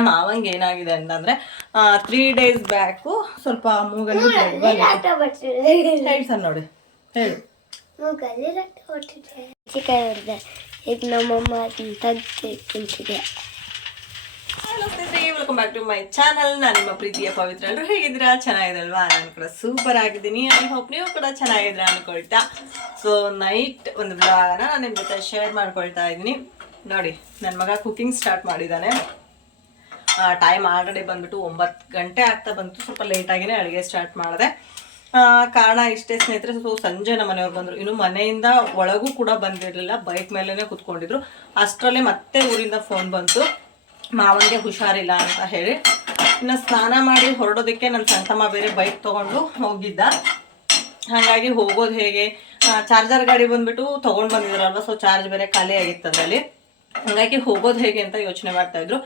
ನಮ್ಮ ಮಾವಂಗೆ ಏನಾಗಿದೆ ಅಂತಂದ್ರೆ ತ್ರೀ ಡೇಸ್ ಬ್ಯಾಕು ಸ್ವಲ್ಪ ಮೂಗಲ್ಲಿ. ಹೇಳಿ ನೋಡಿ ಚಿಕಾಯಿ ಹೊಡೆದೆ ಈಗ ನಮ್ಮಮ್ಮ ಅದನ್ನ ತೆಗ್ದು ತಿಂತಿದೆ welcome back to my channel ನಾನು ನಿಮ್ಮ ಪ್ರೀತಿಯ ಪವಿತ್ರ ಎಲ್ಲರೂ ಹೇಗಿದ್ದೀರಾ? ಚೆನ್ನಾಗಿದಲ್ವಾ? ನಾನು ಕೂಡ ಸೂಪರ್ ಆಗಿದ್ದೀನಿ. ಐ ಹೋಪ್ ನೀವು ಕೂಡ ಚೆನ್ನಾಗಿದ್ದೀರಾ ಅನ್ಕೊಳ್ತಾ. ಸೊ ನೈಟ್ ಒಂದು ಬ್ಲಾಗನ ನಾನು ನಿಮ್ಮ ಜೊತೆ ಶೇರ್ ಮಾಡ್ಕೊಳ್ತಾ ಇದ್ದೀನಿ. ನೋಡಿ ನನ್ನ ಮಗ ಕುಕಿಂಗ್ ಸ್ಟಾರ್ಟ್ ಮಾಡಿದ್ದಾನೆ ಟೈಮ್ ಆಲ್ರೆಡಿ ಬಂದ್ಬಿಟ್ಟು ಒಂಬತ್ತು ಗಂಟೆ ಆಗ್ತಾ ಬಂತು. ಸ್ವಲ್ಪ ಲೇಟಾಗಿನೇ ಅಡುಗೆ ಸ್ಟಾರ್ಟ್ ಮಾಡಿದೆ. ಕಾರಣ ಇಷ್ಟೇ ಸ್ನೇಹಿತರೆ ಸ್ವಲ್ಪ ಸಂಜೆ ನಮ್ಮ ಮನೆಯವ್ರು ಬಂದರು. ಇನ್ನು ಮನೆಯಿಂದ ಒಳಗೂ ಕೂಡ ಬಂದಿರಲಿಲ್ಲ. ಬೈಕ್ ಮೇಲೇ ಕುತ್ಕೊಂಡಿದ್ರು. ಅಷ್ಟರಲ್ಲೇ ಮತ್ತೆ ಊರಿಂದ ಫೋನ್ ಬಂತು. ಮಾವನಿಗೆ ಹುಷಾರಿಲ್ಲ ಅಂತ ಹೇಳಿ. ಇನ್ನು ಸ್ನಾನ ಮಾಡಿ ಹೊರಡೋದಕ್ಕೆ ನನ್ನ ಸಂತಮ್ಮ ಬೇರೆ ಬೈಕ್ ತೊಗೊಂಡು ಹೋಗಿದ್ದ. ಹಾಗಾಗಿ ಹೋಗೋದು ಹೇಗೆ? ಚಾರ್ಜರ್ ಗಾಡಿ ಬಂದ್ಬಿಟ್ಟು ತೊಗೊಂಡು ಬಂದಿದ್ರಲ್ವ? ಸೊ ಚಾರ್ಜ್ ಬೇರೆ ಖಾಲಿ ಆಗಿತ್ತು ಅದರಲ್ಲಿ. ಹಾಗಾಗಿ ಹೋಗೋದು ಹೇಗೆ ಅಂತ ಯೋಚನೆ ಮಾಡ್ತಾ ಇದ್ರು.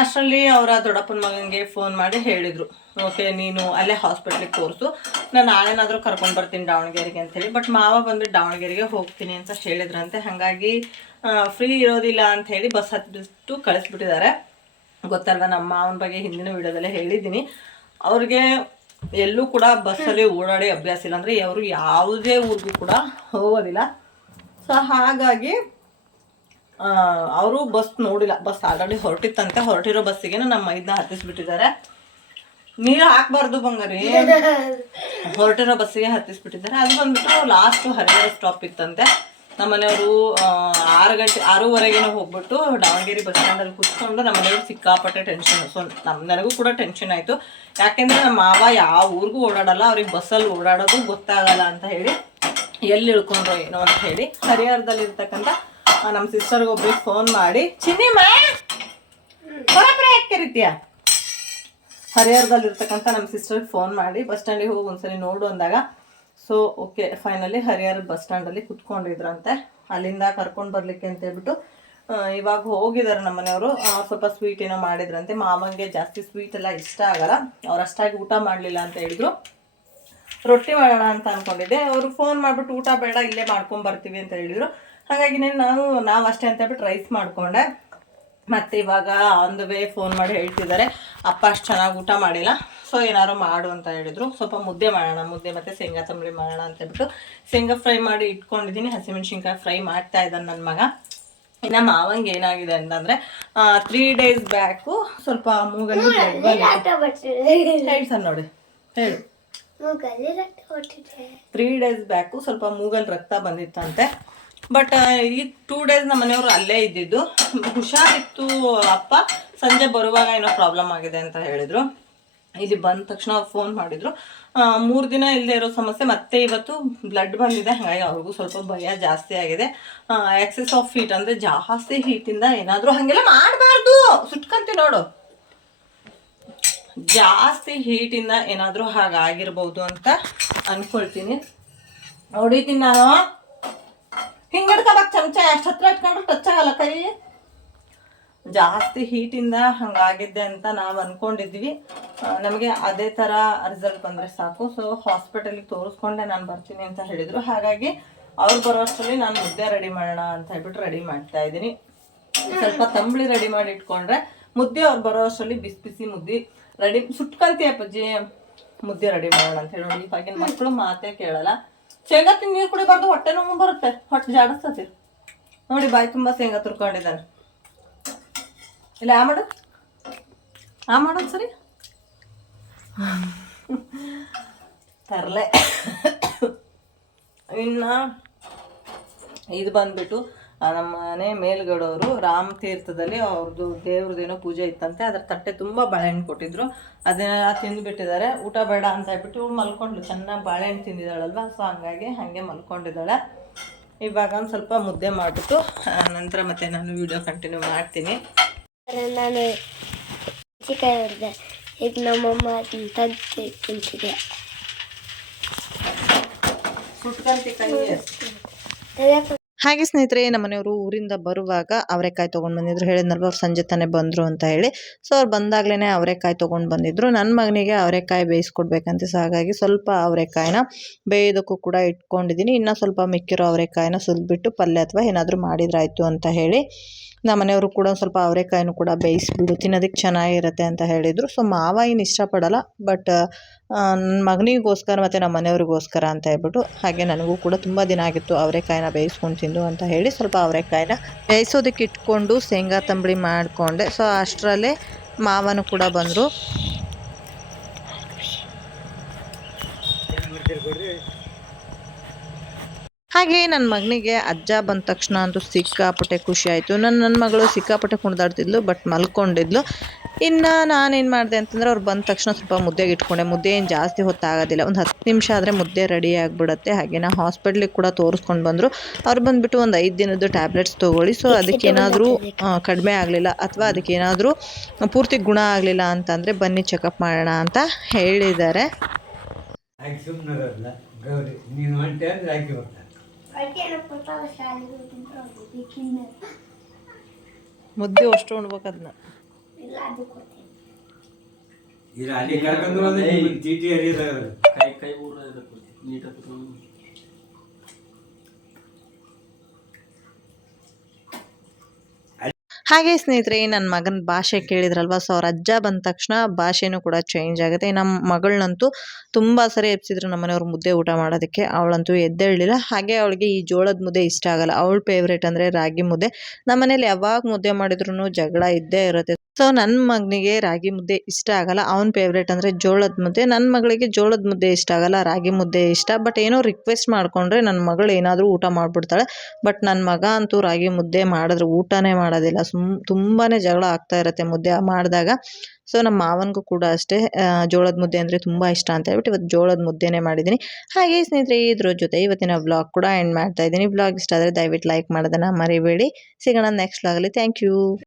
ಅಷ್ಟರಲ್ಲಿ ಅವರ ದೊಡ್ಡಪ್ಪನ ಮಗನಿಗೆ ಫೋನ್ ಮಾಡಿ ಹೇಳಿದರು. ಓಕೆ, ನೀನು ಅಲ್ಲೇ ಹಾಸ್ಪಿಟ್ಲಿಗೆ ತೋರಿಸು ನಾನು ನಾಳೆನಾದರೂ ಕರ್ಕೊಂಡು ಬರ್ತೀನಿ ದಾವಣಗೆರೆಗೆ ಅಂತೇಳಿ ಬಟ್ ಮಾವ ಬಂದು ದಾವಣಗೆರೆಗೆ ಹೋಗ್ತೀನಿ ಅಂತ ಹೇಳಿದ್ರಂತೆ. ಹಾಗಾಗಿ ಫ್ರೀ ಇರೋದಿಲ್ಲ ಅಂತ ಹೇಳಿ ಬಸ್ ಹತ್ತಿಬಿಟ್ಟು ಕಳಿಸ್ಬಿಟ್ಟಿದ್ದಾರೆ. ಗೊತ್ತಲ್ವ, ನಮ್ಮ ಮಾವನ ಬಗ್ಗೆ ಹಿಂದಿನ ವಿಡಿಯೋದಲ್ಲೇ ಹೇಳಿದ್ದೀನಿ. ಅವ್ರಿಗೆ ಎಲ್ಲೂ ಕೂಡ ಬಸ್ಸಲ್ಲಿ ಓಡಾಡಿ ಅಭ್ಯಾಸ ಇಲ್ಲ. ಅಂದರೆ, ಅವರು ಯಾವುದೇ ಊರಿಗೂ ಕೂಡ ಹೋಗೋದಿಲ್ಲ. ಸೊ ಹಾಗಾಗಿ ಅವರು ಬಸ್ ನೋಡಿಲ್ಲ. ಬಸ್ ಆಲ್ರೆಡಿ ಹೊರಟಿತ್ತಂತೆ. ಹೊರಟಿರೋ ಬಸ್ಸಿಗೆ ನಮ್ಮ ಮೈದ್ನ ಹತ್ತಿಸ್ಬಿಟ್ಟಿದ್ದಾರೆ. ನೀರು ಹಾಕ್ಬಾರ್ದು ಬಂಗಾರಿ. ಹೊರಟಿರೋ ಬಸ್ಸಿಗೆ ಹತ್ತಿಸ್ಬಿಟ್ಟಿದ್ದಾರೆ. ಅದು ಬಂದ್ಬಿಟ್ಟು ಲಾಸ್ಟ್ ಹರಿಹರ ಸ್ಟಾಪ್ ಇತ್ತಂತೆ. ನಮ್ಮ ಮನೆಯವರು ಆರು ಗಂಟೆ, ಆರೂವರೆಗೇನೋ ಹೋಗ್ಬಿಟ್ಟು ದಾವಣಗೆರೆ ಬಸ್ ಸ್ಟ್ಯಾಂಡಲ್ಲಿ ಕುತ್ಕೊಂಡು ನಮ್ಮ ಮನೆಯವರು ಸಿಕ್ಕಾಪಟ್ಟೆ ಟೆನ್ಷನ್ ಸೊ ನಮ್ಮ ನನಗೂ ಕೂಡ ಟೆನ್ಷನ್ ಆಯಿತು. ಯಾಕೆಂದರೆ ನಮ್ಮ ಮಾವ ಯಾವ ಊರಿಗೂ ಓಡಾಡಲ್ಲ. ಅವ್ರಿಗೆ ಬಸ್ಸಲ್ಲಿ ಓಡಾಡೋದು ಗೊತ್ತಾಗಲ್ಲ ಅಂತ ಹೇಳಿ ಎಲ್ಲಿ ಇಳ್ಕೊಂಡ್ರು ಏನೋ ಅಂತ ಹೇಳಿ ಹರಿಹರದಲ್ಲಿ ಇರ್ತಕ್ಕಂಥ ನಮ್ಮ ಸಿಸ್ಟರ್ಗೆ ಒಬ್ರಿಗೆ ಫೋನ್ ಮಾಡಿ ಚಿನ್ನಿಮ್ಮ ಬರಬ್ರೆ ಯಾಕೆ ಕರಿತೀಯ? ಹರಿಹರದಲ್ಲಿ ಇರ್ತಕ್ಕಂಥ ನಮ್ಮ ಸಿಸ್ಟರ್ಗೆ ಫೋನ್ ಮಾಡಿ, ಬಸ್ ಸ್ಟ್ಯಾಂಡಿಗೆ ಹೋಗಿ, ಒಂದ್ಸರಿ ನೋಡು, ಅಂದಾಗ so okay finally Harihar bus ಸ್ಟ್ಯಾಂಡಲ್ಲಿ ಕುತ್ಕೊಂಡಿದ್ರಂತೆ. ಅಲ್ಲಿಂದ ಕರ್ಕೊಂಡು ಬರಲಿಕ್ಕೆ ಅಂತ ಹೇಳ್ಬಿಟ್ಟು ಇವಾಗ ಹೋಗಿದ್ದಾರೆ ನಮ್ಮ ಮನೆಯವರು. ಸ್ವಲ್ಪ ಸ್ವೀಟ್ ಏನೋ ಮಾಡಿದ್ರಂತೆ. ಮಾಮಂಗೆ ಜಾಸ್ತಿ ಸ್ವೀಟ್ ಎಲ್ಲ ಇಷ್ಟ ಆಗಲ್ಲ. ಅವ್ರು ಅಷ್ಟಾಗಿ ಊಟ ಮಾಡಲಿಲ್ಲ ಅಂತ ಹೇಳಿದ್ರು. ರೊಟ್ಟಿ ಮಾಡೋಣ ಅಂತ ಅನ್ಕೊಂಡಿದ್ದೆ. ಅವರು ಫೋನ್ ಮಾಡಿಬಿಟ್ಟು, ಊಟ ಬೇಡ, ಇಲ್ಲೇ ಮಾಡ್ಕೊಂಡು ಬರ್ತೀವಿ ಅಂತ ಹೇಳಿದ್ರು. ಹಾಗಾಗಿ ನಾನು ನಾವು ಅಷ್ಟೇ ಅಂತ ಹೇಳ್ಬಿಟ್ಟು ರೈಸ್ ಮಾಡಿಕೊಂಡೆ. ಮತ್ತೆ ಇವಾಗ ಆನ್ ದ ವೇ ಫೋನ್ ಮಾಡಿ ಹೇಳ್ತಿದ್ದಾರೆ. ಅಪ್ಪ ಅಷ್ಟು ಚೆನ್ನಾಗಿ ಊಟ ಮಾಡಿಲ್ಲ. ಸೊ ಏನಾದ್ರು ಮಾಡು ಅಂತ ಹೇಳಿದ್ರು. ಸ್ವಲ್ಪ ಮುದ್ದೆ ಮಾಡೋಣ ಮುದ್ದೆ ಮತ್ತೆ ಶೇಂಗಾ ತಂಬಳಿ ಮಾಡೋಣ ಅಂತ ಹೇಳ್ಬಿಟ್ಟು ಶೇಂಗಾ ಫ್ರೈ ಮಾಡಿ ಇಟ್ಕೊಂಡಿದ್ದೀನಿ. ಹಸಿಮೆಣ್ಸಿನ್ಕಾಯಿ ಫ್ರೈ ಮಾಡ್ತಾ ಇದ್ದಾನೆ ನನ್ನ ಮಗ. ಇನ್ನು ಮಾವಂಗೆ ಏನಾಗಿದೆ ಅಂತಂದರೆ ತ್ರೀ ಡೇಸ್ ಬ್ಯಾಕು ಸ್ವಲ್ಪ ಮೂಗಲ್ಲಿ ಸರ್ ನೋಡಿ ಹೇಳಿ. ತ್ರೀ ಡೇಸ್ ಬ್ಯಾಕು ಸ್ವಲ್ಪ ಮೂಗಲ್ಲಿ ರಕ್ತ ಬಂದಿತ್ತಂತೆ. ಬಟ್ ಈ ಟೂ ಡೇಸ್ ನಮ್ಮ ಮನೆಯವರು ಅಲ್ಲೇ ಇದ್ದಿದ್ದು. ಹುಷಾರಿತ್ತು ಅಪ್ಪ. ಸಂಜೆ ಬರುವಾಗ ಏನೋ ಪ್ರಾಬ್ಲಮ್ ಆಗಿದೆ ಅಂತ ಹೇಳಿದ್ರು. ಇಲ್ಲಿ ಬಂದ ತಕ್ಷಣ ಅವ್ರು ಫೋನ್ ಮಾಡಿದ್ರು. ಮೂರು ದಿನ ಇಲ್ಲದೆ ಇರೋ ಸಮಸ್ಯೆ. ಮತ್ತೆ ಇವತ್ತು ಬ್ಲಡ್ ಬಂದಿದೆ. ಹಾಗಾಗಿ ಅವ್ರಿಗೂ ಸ್ವಲ್ಪ ಭಯ ಜಾಸ್ತಿ ಆಗಿದೆ. ಎಕ್ಸೆಸ್ ಆಫ್ ಹೀಟ್ ಅಂದರೆ ಜಾಸ್ತಿ ಹೀಟಿಂದ ಏನಾದರೂ ಹಾಗೆಲ್ಲ ಮಾಡಬಾರ್ದು. ಸುಟ್ಕಂತಿ ನೋಡು. ಜಾಸ್ತಿ ಹೀಟಿಂದ ಏನಾದರೂ ಹಾಗಾಗಿರ್ಬೋದು ಅಂತ ಅನ್ಕೊಳ್ತೀನಿ. ಹೊಡಿತೀನಿ ನಾನು. ಹಿಂಗೆ ಹಿಡ್ಕೊಬೇಕು ಚಮಚ, ಎಷ್ಟು ಹತ್ರ ಇಟ್ಕೊಂಡ್ರೆ ಟಚ್ ಆಗಲ್ಲ ಕೈ. ಜಾಸ್ತಿ ಹೀಟಿಂದ ಹಂಗಾಗಿದ್ದೆ ಅಂತ ನಾವು ಅಂದ್ಕೊಂಡಿದ್ವಿ ನಮಗೆ ಅದೇ ಥರ ರಿಸಲ್ಟ್ ಬಂದರೆ ಸಾಕು. ಸೊ ಹಾಸ್ಪಿಟಲಿಗೆ ತೋರಿಸ್ಕೊಂಡೆ, ನಾನು ಬರ್ತೀನಿ ಅಂತ ಹೇಳಿದರು. ಹಾಗಾಗಿ ಅವ್ರು ಬರೋಷ್ಟರಲ್ಲಿ ನಾನು ಮುದ್ದೆ ರೆಡಿ ಮಾಡೋಣ ಅಂತ ಹೇಳ್ಬಿಟ್ಟು ರೆಡಿ ಮಾಡ್ತಾ ಇದ್ದೀನಿ. ಸ್ವಲ್ಪ ತಂಬಳಿ ರೆಡಿ ಮಾಡಿ ಇಟ್ಕೊಂಡ್ರೆ ಮುದ್ದೆ ಅವ್ರು ಬರೋಷ್ಟರಲ್ಲಿ ಬಿಸಿ ಬಿಸಿ ಮುದ್ದೆ ರೆಡಿ ಸುಟ್ಕಂತೀಯ ಅಪ್ಪಾಜಿ? ಮುದ್ದೆ ರೆಡಿ ಮಾಡೋಣ ಅಂತ ಹೇಳಿ. ಇವಾಗಿನ ಮಕ್ಕಳು ಮಾತೇ ಕೇಳಲ್ಲ. ಶೇಂಗಾ ತಿಂದು ನೀರು ಕುಡಿಬಾರ್ದು, ಹೊಟ್ಟೆ ನೋವು ಬರುತ್ತೆ. ಹೊಟ್ಟೆ ಜಾಡಿಸ್ತತಿ ನೋಡಿ, ಬಾಯಿ ತುಂಬ ಶೇಂಗಾ ತುರ್ಕೊಂಡಿದ್ದಾನೆ. ಇಲ್ಲ, ಆ ಮಾಡು. ಆ ಮಾಡೋದು ಸರಿ ತರಲೆ. ಇನ್ನು ಇದು ಬಂದ್ಬಿಟ್ಟು ನಮ್ಮ ಮನೆ ಮೇಲ್ಗಡವರು ರಾಮ ತೀರ್ಥದಲ್ಲಿ ಅವ್ರದ್ದು ದೇವ್ರದ್ದೇನೋ ಪೂಜೆ ಇತ್ತಂತೆ ಅದ್ರ ತಟ್ಟೆ ತುಂಬ ಬಾಳೆಹಣ್ಣು ಕೊಟ್ಟಿದ್ರು. ಅದನ್ನೆಲ್ಲ ತಿಂದುಬಿಟ್ಟಿದ್ದಾರೆ ಊಟ ಬೇಡ ಅಂತ ಹೇಳ್ಬಿಟ್ಟು ಇವ್ಳು ಮಲ್ಕೊಂಡ್ಲು ಚೆನ್ನಾಗಿ ಬಾಳೆಹಣ್ಣು ತಿಂದಿದ್ದಾಳಲ್ವ? ಸೊ ಹಂಗಾಗಿ ಹಾಗೆ ಮಲ್ಕೊಂಡಿದ್ದಾಳೆ. ಇವಾಗ ಒಂದು ಸ್ವಲ್ಪ ಮುದ್ದೆ ಮಾಡಿಬಿಟ್ಟು ನಂತರ ಮತ್ತೆ ನಾನು ವಿಡಿಯೋ ಕಂಟಿನ್ಯೂ ಮಾಡ್ತೀನಿ. ನಾನು ಹೊಡೆದೆ ಈಗ ನಮ್ಮಮ್ಮ ತಿಂತಿದೆ. ಸುಟ್ಕಂತಿ ಕೈ ಹಾಗೆ ಸ್ನೇಹಿತರೆ, ನಮ್ಮ ಮನೆಯವರು ಊರಿಂದ ಬರುವಾಗ ಅವರೆಕಾಯಿ ತೊಗೊಂಡು ಬಂದಿದ್ರು. ಹೇಳಿದ್ನಲ್ವ ಅವ್ರು ಸಂಜೆ ತಾನೇ ಬಂದರು ಅಂತ ಹೇಳಿ. ಸೊ, ಅವ್ರು ಬಂದಾಗಲೇ ಅವರೆಕಾಯಿ ತೊಗೊಂಡು ಬಂದಿದ್ರು. ನನ್ನ ಮಗನಿಗೆ ಅವರೆಕಾಯಿ ಬೇಯಿಸ್ಕೊಡ್ಬೇಕಂತೆ ಸೊ, ಹಾಗಾಗಿ ಸ್ವಲ್ಪ ಅವರೆಕಾಯಿನ ಬೇಯೋದಕ್ಕೂ ಕೂಡ ಇಟ್ಕೊಂಡಿದ್ದೀನಿ. ಇನ್ನೂ ಸ್ವಲ್ಪ ಮಿಕ್ಕಿರೋ ಅವರೆಕಾಯಿನ ಸುಲಿದ್ಬಿಟ್ಟು ಪಲ್ಯ ಅಥವಾ ಏನಾದರೂ ಮಾಡಿದ್ರಾಯ್ತು ಅಂತ ಹೇಳಿ. ನಮ್ಮ ಮನೆಯವರು ಕೂಡ ಸ್ವಲ್ಪ ಅವರೆಕಾಯಿನೂ ಕೂಡ ಬೇಯಿಸ್ಬಿಡು, ತಿನ್ನೋದಕ್ಕೆ ಚೆನ್ನಾಗಿರುತ್ತೆ ಅಂತ ಹೇಳಿದರು. ಸೊ, ಮಾವ ಏನು ಇಷ್ಟಪಡಲ್ಲ, ಬಟ್ ನನ್ನ ಮಗನಿಗೋಸ್ಕರ ಮತ್ತು ನಮ್ಮ ಮನೆಯವ್ರಿಗೋಸ್ಕರ ಅಂತ ಹೇಳ್ಬಿಟ್ಟು ಹಾಗೆ ನನಗೂ ಕೂಡ ತುಂಬ ದಿನ ಆಗಿತ್ತು ಅವರೆಕಾಯಿನ ಬೇಯಿಸ್ಕೊಂಡು ತಿಂದು ಅಂತ ಹೇಳಿ ಸ್ವಲ್ಪ ಅವರೆಕಾಯಿನ ಬೇಯಿಸೋದಕ್ಕೆ ಇಟ್ಕೊಂಡು ಶೇಂಗಾ ತಂಬಳಿ ಮಾಡಿಕೊಂಡೆ. ಸೊ, ಅಷ್ಟರಲ್ಲೇ ಮಾವನು ಕೂಡ ಬಂದರು. ಹಾಗೆ ನನ್ನ ಮಗನಿಗೆ ಅಜ್ಜ ಬಂದ ತಕ್ಷಣ ಅಂತೂ ಸಿಕ್ಕಾಪಟ್ಟೆ ಖುಷಿ ಆಯಿತು. ನನ್ನ ನನ್ನ ಮಗಳು ಸಿಕ್ಕಾಪಟ್ಟೆ ಕುಣಿದಾಡ್ತಿದ್ಲು ಬಟ್ ಮಲ್ಕೊಂಡಿದ್ಲು. ಇನ್ನು ನಾನೇನು ಮಾಡಿದೆ ಅಂತಂದ್ರೆ ಅವ್ರು ಬಂದ ತಕ್ಷಣ ಸ್ವಲ್ಪ ಮುದ್ದೆಗೆ ಇಟ್ಕೊಂಡೆ. ಮುದ್ದೆ ಏನು ಜಾಸ್ತಿ ಹೊತ್ತಾಗೋದಿಲ್ಲ. ಒಂದು ಹತ್ತು ನಿಮಿಷ ಆದರೆ ಮುದ್ದೆ ರೆಡಿ ಆಗಿಬಿಡುತ್ತೆ. ಹಾಗೆ ನಾ ಹಾಸ್ಪಿಟ್ಲಿಗೆ ಕೂಡ ತೋರಿಸ್ಕೊಂಡು ಬಂದರು. ಅವ್ರು ಬಂದುಬಿಟ್ಟು ಒಂದು ಐದು ದಿನದ್ದು ಟ್ಯಾಬ್ಲೆಟ್ಸ್ ತೊಗೊಳ್ಳಿ. ಸೊ ಅದಕ್ಕೇನಾದರೂ ಕಡಿಮೆ ಆಗಲಿಲ್ಲ. ಅಥವಾ ಅದಕ್ಕೇನಾದರೂ ಪೂರ್ತಿ ಗುಣ ಆಗಲಿಲ್ಲ ಅಂತಂದರೆ ಬನ್ನಿ ಚೆಕಪ್ ಮಾಡೋಣ ಅಂತ ಹೇಳಿದ್ದಾರೆ. ನೀನು ಮುದ್ದೆ ಅಷ್ಟು ಉಣ್ಬೇಕು ಅದನ್ನ. ಇಲ್ಲ ಅಲ್ಲಿ ಕರ್ಕೊಂಡು ಬಂದ್ರೆ ಟಿ ಚೀಟಿ ಹರಿಯೋದಾಗಲ್ಲ ಕೈ ಕೈ ಊರ ನೀಟಾಗಿ ಹಾಗೆ ಸ್ನೇಹಿತರೆ ನನ್ನ ಮಗನ ಭಾಷೆ ಕೇಳಿದ್ರಲ್ವ? ಸೊ ಅವ್ರ ಅಜ್ಜ ಬಂದ ತಕ್ಷಣ ಭಾಷೆನೂ ಕೂಡ ಚೇಂಜ್ ಆಗುತ್ತೆ. ನಮ್ಮ ಮಗಳನ್ನಂತೂ ತುಂಬ ಸರಿ ಎಪ್ಸಿದ್ರು ನಮ್ಮ ಮನೆಯವ್ರು ಮುದ್ದೆ ಊಟ ಮಾಡೋದಕ್ಕೆ. ಅವಳಂತೂ ಎದ್ದೇಳಲಿಲ್ಲ. ಹಾಗೆ ಅವಳಿಗೆ ಈ ಜೋಳದ ಮುದ್ದೆ ಇಷ್ಟ ಆಗಲ್ಲ. ಅವಳ ಫೇವ್ರೇಟ್ ಅಂದರೆ ರಾಗಿ ಮುದ್ದೆ. ನಮ್ಮನೇಲಿ ಯಾವಾಗ ಮುದ್ದೆ ಮಾಡಿದ್ರು ಜಗಳ ಇದ್ದೇ ಇರುತ್ತೆ. ಸೊ ನನ್ನ ಮಗನಿಗೆ ರಾಗಿ ಮುದ್ದೆ ಇಷ್ಟ ಆಗಲ್ಲ. ಅವನ ಫೇವ್ರೇಟ್ ಅಂದರೆ ಜೋಳದ ಮುದ್ದೆ. ನನ್ನ ಮಗಳಿಗೆ ಜೋಳದ ಮುದ್ದೆ ಇಷ್ಟ ಆಗಲ್ಲ. ರಾಗಿ ಮುದ್ದೆ ಇಷ್ಟ. ಬಟ್ ಏನೋ ರಿಕ್ವೆಸ್ಟ್ ಮಾಡಿಕೊಂಡ್ರೆ ನನ್ನ ಮಗಳು ಏನಾದರೂ ಊಟ ಮಾಡಿಬಿಡ್ತಾಳೆ. ಬಟ್ ನನ್ನ ಮಗ ಅಂತೂ ರಾಗಿ ಮುದ್ದೆ ಮಾಡಿದ್ರೆ ಊಟನೇ ಮಾಡೋದಿಲ್ಲ. ಸುಮ್ ತುಂಬಾ ಜಗಳ ಆಗ್ತಾ ಇರುತ್ತೆ ಮುದ್ದೆ ಮಾಡಿದಾಗ. ಸೊ ನಮ್ಮ ಮಾವನಿಗೂ ಕೂಡ ಅಷ್ಟೇ. ಜೋಳದ ಮುದ್ದೆ ಅಂದರೆ ತುಂಬ ಇಷ್ಟ ಅಂತ ಹೇಳ್ಬಿಟ್ಟು ಇವತ್ತು ಜೋಳದ ಮುದ್ದೆನೇ ಮಾಡಿದ್ದೀನಿ. ಹಾಗೆ ಸ್ನೇಹಿತರೆ, ಇದ್ರ ಜೊತೆ ಇವತ್ತಿನ ವ್ಲಾಗ್ ಕೂಡ ಎಂಡ್ ಮಾಡ್ತಾ ಇದ್ದೀನಿ. ವ್ಲಾಗ್ ಇಷ್ಟ ಆದರೆ ದಯವಿಟ್ಟು ಲೈಕ್ ಮಾಡೋದನ್ನು ಮರಿಬೇಡಿ. ಸಿಗೋಣ ನೆಕ್ಸ್ಟ್ ವ್ಲಾಗಲ್ಲಿ ಥ್ಯಾಂಕ್ ಯು